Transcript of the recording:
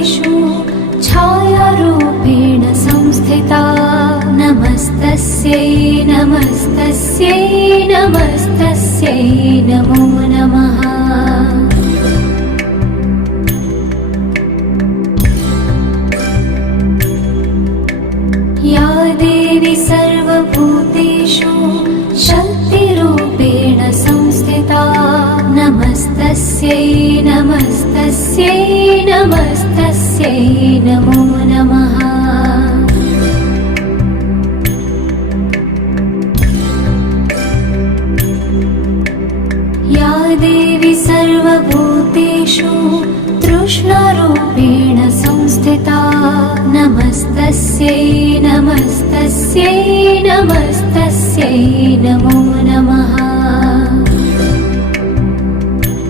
सर्वभूतेषु छायारूपेण संस्थिता नमस्तस्यै नमस्तस्यै नमस्तस्यै नमो नमः। या देवी सर्वभूतेषु शक्तिरूपेण संस्थिता नमस्तस्यै नमस्तस्यै नमस्तस्यै नमो नमः। या देवी सर्वभूतेषु तृष्णारूपेण संस्थिता नमस्तस्यै नमस्तस्यै नमस्तस्यै नमो नमः।